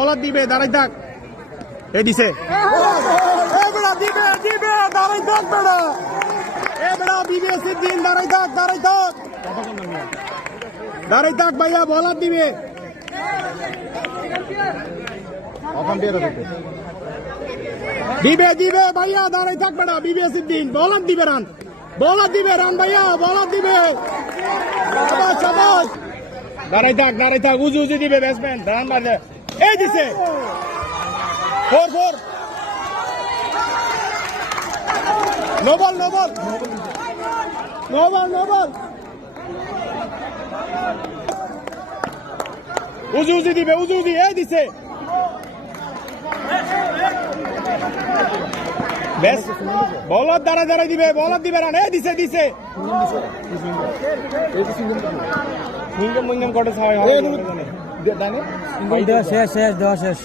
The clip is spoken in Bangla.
বলার দিবে দাঁড়াই থাক এ দিছে দিবে দিবে দাঁড়াই থাক বেড়া এ বেড়া দিবে সিদ্দিন দাঁড়াই থাক দাঁড়াই থাক ভাইয়া বলার দিবে দিবে দিবে ভাইয়া দাঁড়াই থাক বেড়া বিবে সিদ্দিন বলার দিবে রান ভাইয়া বলার দিবে সবাই দাঁড়াই থাক উজু দিবে ব্যাটসম্যান রান মারলে এই দিছে ফোর নো বল উজু দিবে এই দিছে বেশ বলার দাঁড়াই দিবে রান এই দিছে মুঙ্গম কটে শেষ দেওয়া শেষ